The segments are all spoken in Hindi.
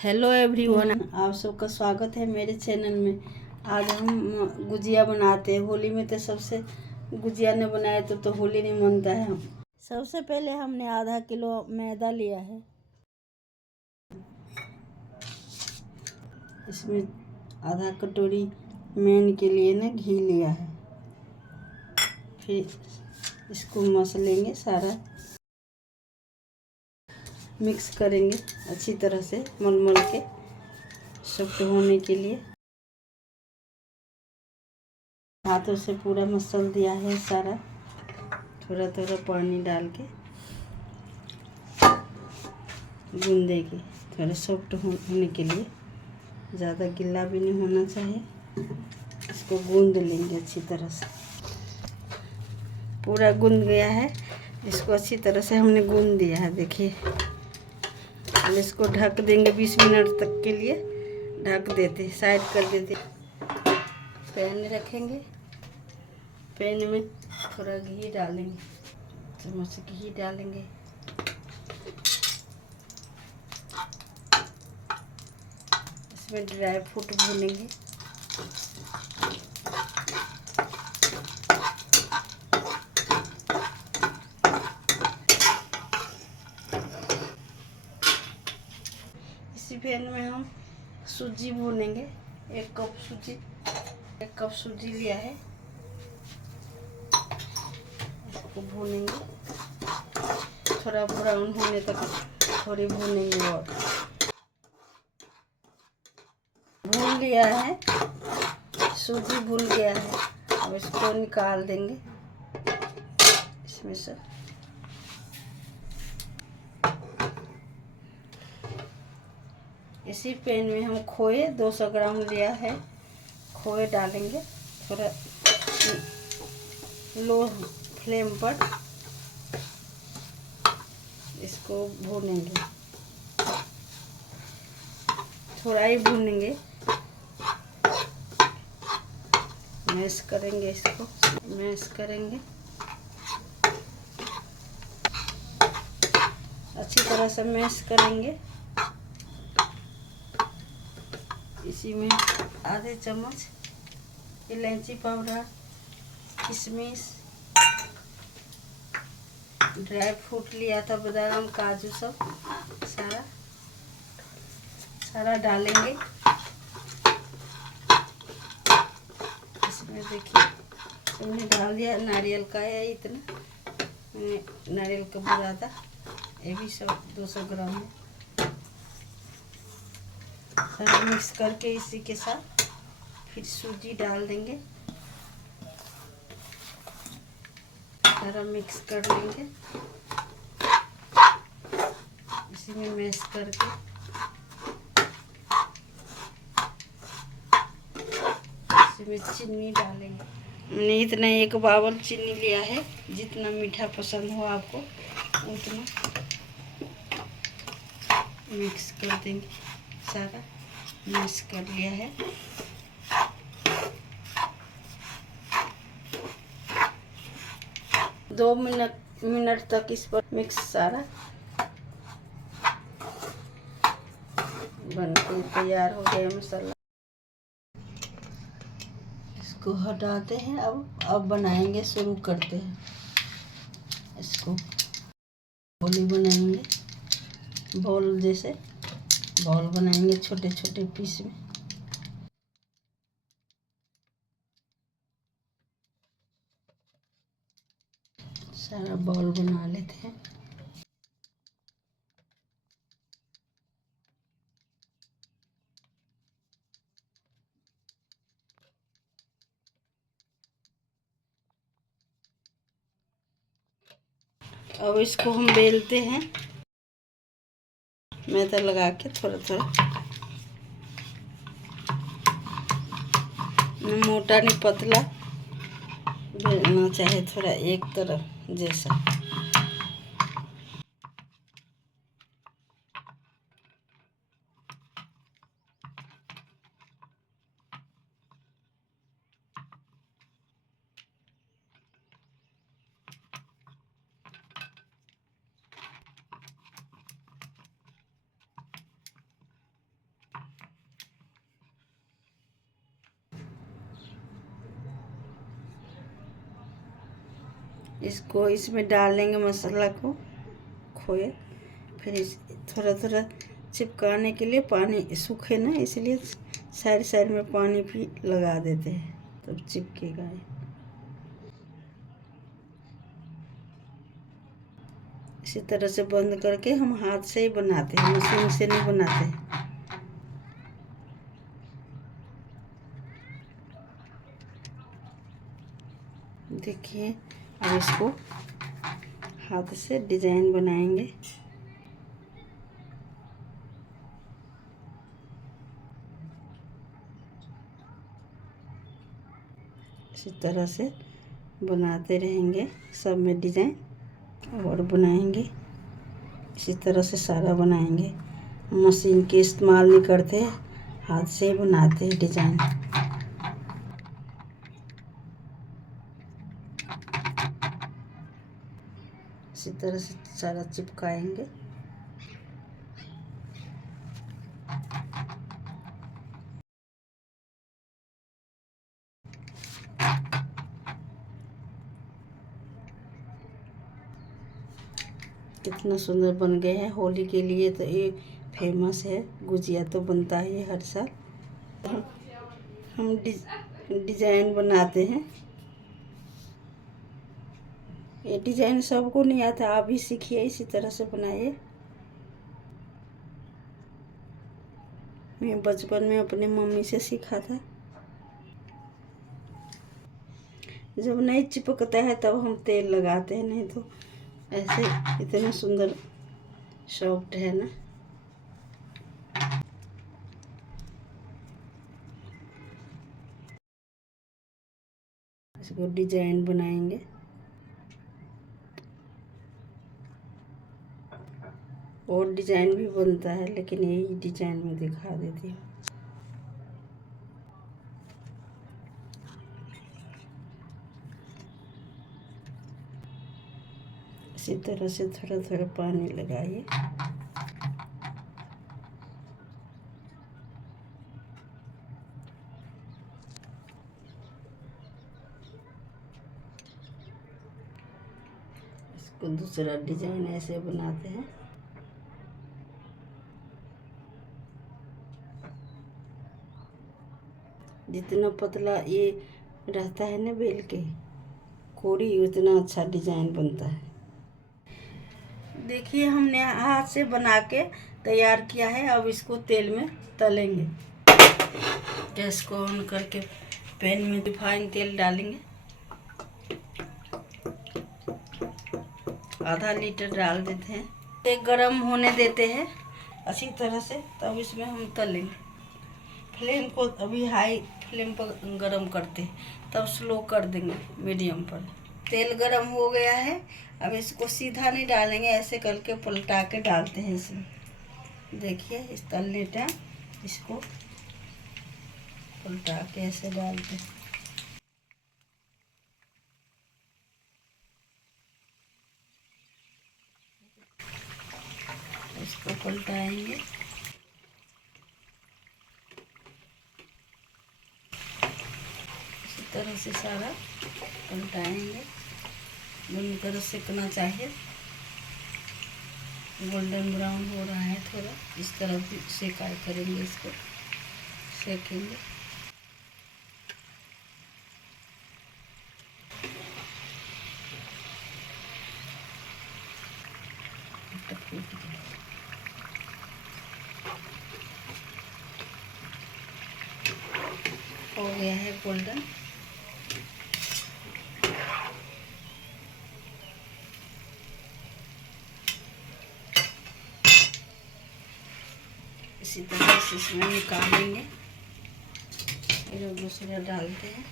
हेलो एवरीवन, आप सबका स्वागत है मेरे चैनल में। आज हम गुजिया बनाते हैं। होली में तो सबसे गुजिया नहीं बनाए तो होली नहीं मनता है। सबसे पहले हमने आधा किलो मैदा लिया है। इसमें आधा कटोरी मेन के लिए ना घी लिया है। फिर इसको मस लेंगे, सारा मिक्स करेंगे अच्छी तरह से, मल के सॉफ्ट होने के लिए। हाथों से पूरा मसल दिया है सारा, थोड़ा थोड़ा पानी डाल के गूंदेंगे, थोड़ा सॉफ्ट होने के लिए। ज़्यादा गीला भी नहीं होना चाहिए। इसको गूंद लेंगे अच्छी तरह से। पूरा गूंद गया है। इसको अच्छी तरह से हमने गूंद दिया है, देखिए। अब इसको ढक देंगे 20 मिनट तक के लिए। ढक देते, साइड कर देते। पैन रखेंगे, पैन में थोड़ा घी डालेंगे, चम्मच घी डालेंगे। इसमें ड्राई फ्रूट भूनेंगे। इसी पैन में हम सूजी भूनेंगे। 1 कप सूजी लिया है। इसको भूनेंगे थोड़ा ब्राउन होने तक, थोड़ी भूनेंगे। और भून लिया है, सूजी भून गया है। अब इसको निकाल देंगे इसमें से। इसी पैन में हम खोए 200 ग्राम लिया है, खोए डालेंगे। थोड़ा लो फ्लेम पर इसको भूनेंगे, थोड़ा ही भूनेंगे। मैश करेंगे, इसको मैश करेंगे अच्छी तरह से, मैश करेंगे। इसी में आधे चम्मच इलायची पाउडर, किशमिश, ड्राई फ्रूट लिया था, बादाम काजू, सब सारा डालेंगे। इसमें देखिए हमने डाल दिया। नारियल का है इतना, नारियल का बुरादा, ये भी सब 200 ग्राम है। सारा मिक्स करके इसी के साथ फिर सूजी डाल देंगे। सारा मिक्स कर लेंगे इसी में मैश करके। इसी में चीनी डालेंगे। मैंने इतना 1 बावल चीनी लिया है। जितना मीठा पसंद हो आपको उतना मिक्स कर देंगे। सारा मिक्स कर लिया है। दो मिनट तक इस पर मिक्स सारा बनके तैयार हो गया मसाला। इसको हटाते हैं। अब बनाएंगे, शुरू करते हैं। इसको गोली बनाएंगे, बॉल जैसे बॉल बनाएंगे छोटे छोटे पीस में। सारा बॉल बना लेते हैं। अब इसको हम बेलते हैं, मैदा लगा के थोड़ा थोड़ा, मोटा नहीं पतला बेलना चाहे, थोड़ा एक तरफ जैसा। इसको इसमें डालेंगे मसाला को खोए, फिर इस थोड़ा थोड़ा चिपकाने के लिए पानी सूखे ना, इसलिए साइड साइड में पानी भी लगा देते हैं, तब चिपकेगा ये। इसी तरह से बंद करके हम हाथ से ही बनाते हैं, मशीन से नहीं बनाते। देखिए अब इसको हाथ से डिजाइन बनाएंगे। इसी तरह से बनाते रहेंगे, सब में डिजाइन और बनाएंगे। इसी तरह से सारा बनाएंगे, मशीन के इस्तेमाल नहीं करते, हाथ से ही बनाते हैं डिजाइन। इसी तरह से सारा चिपकाएंगे। कितना सुंदर बन गए हैं। होली के लिए तो ये फेमस है, गुजिया तो बनता ही है हर साल। हम डिजाइन बनाते हैं। ये डिजाइन सबको नहीं आता, आप भी सीखिए, इसी तरह से बनाइए। मैं बचपन में अपने मम्मी से सीखा था। जब नहीं चिपकता है तब हम तेल लगाते हैं, नहीं तो ऐसे इतना सुंदर सॉफ्ट है ना। इसको डिजाइन बनाएंगे। और डिजाइन भी बनता है, लेकिन यही डिजाइन में दिखा देती हूँ। इसी तरह से थोड़ा थोड़ा पानी लगाइए। इसको दूसरा डिजाइन ऐसे बनाते हैं। जितना पतला ये रहता है ना बेल के कोड़ी, उतना अच्छा डिजाइन बनता है। देखिए हमने हाथ से बना के तैयार किया है। अब इसको तेल में तलेंगे। गैस को ऑन करके पैन में रिफाइन तेल डालेंगे। आधा लीटर डाल देते हैं। एक गरम होने देते हैं अच्छी तरह से, तब इसमें हम तलेंगे। फ्लेम को अभी हाई फ्लेम पर गरम करते हैं, तब स्लो कर देंगे मीडियम पर। तेल गरम हो गया है। अब इसको सीधा नहीं डालेंगे, ऐसे करके पलटा के डालते हैं इसमें। देखिए इस तलने टाइम इसको पलटा के ऐसे डालते हैं। इसको पलटाएंगे। इसी तरह से सारा पलटाएंगे। दोनों तरफ सेकना चाहिए। गोल्डन ब्राउन हो रहा है थोड़ा, इस तरफ भी सेकाई करेंगे, इसको सेकेंगे। हो गया है गोल्डन। इसी तरह से इसमें निकालेंगे, फिर दूसरा डालते हैं।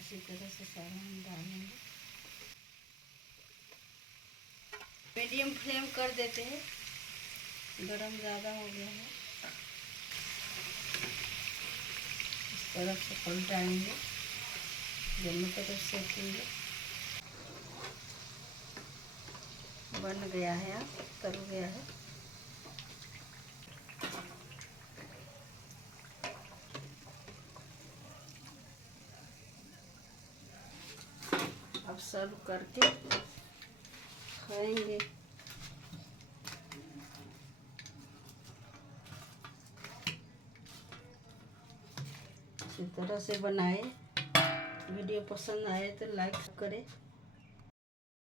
इसी तरह से सारा हम डालेंगे। मीडियम फ्लेम कर देते हैं, गरम ज़्यादा हो गया है। इस तरफ से पलटाएंगे, दोनों तरफ सेकेंगे। बन गया है, अब तल गया है। सर्व करके खाएंगे। इसी तरह से बनाए। वीडियो पसंद आए तो लाइक करें।